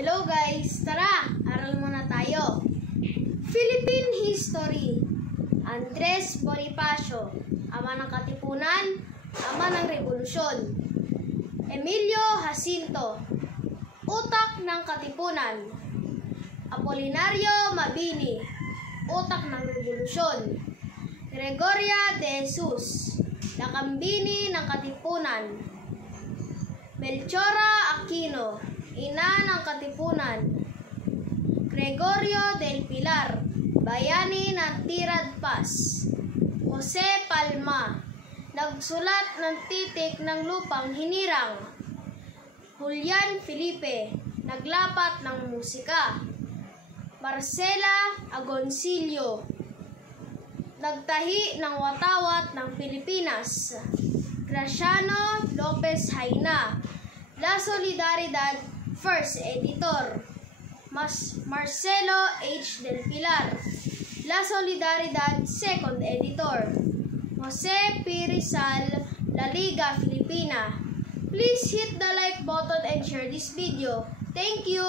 Hello guys! Tara! Aral muna tayo. Philippine History. Andres Bonifacio, ama ng Katipunan, ama ng Revolusyon. Emilio Jacinto, utak ng Katipunan. Apolinario Mabini, utak ng Revolusyon. Gregoria de Jesus, lakambini ng Katipunan. Melchora Aquino, ina ng Katipunan. Gregorio del Pilar, bayani ng Tirad Pass. Jose Palma, nagsulat ng titik ng lupang hinirang. Julian Felipe, naglapat ng musika. Marcela Agoncillo, nagtahi ng watawat ng Pilipinas. Graciano Lopez Haina, La Solidaridad First Editor. Marcelo H. del Pilar, La Solidaridad Second Editor. Jose P. Rizal, La Liga Filipina. Please hit the like button and share this video. Thank you!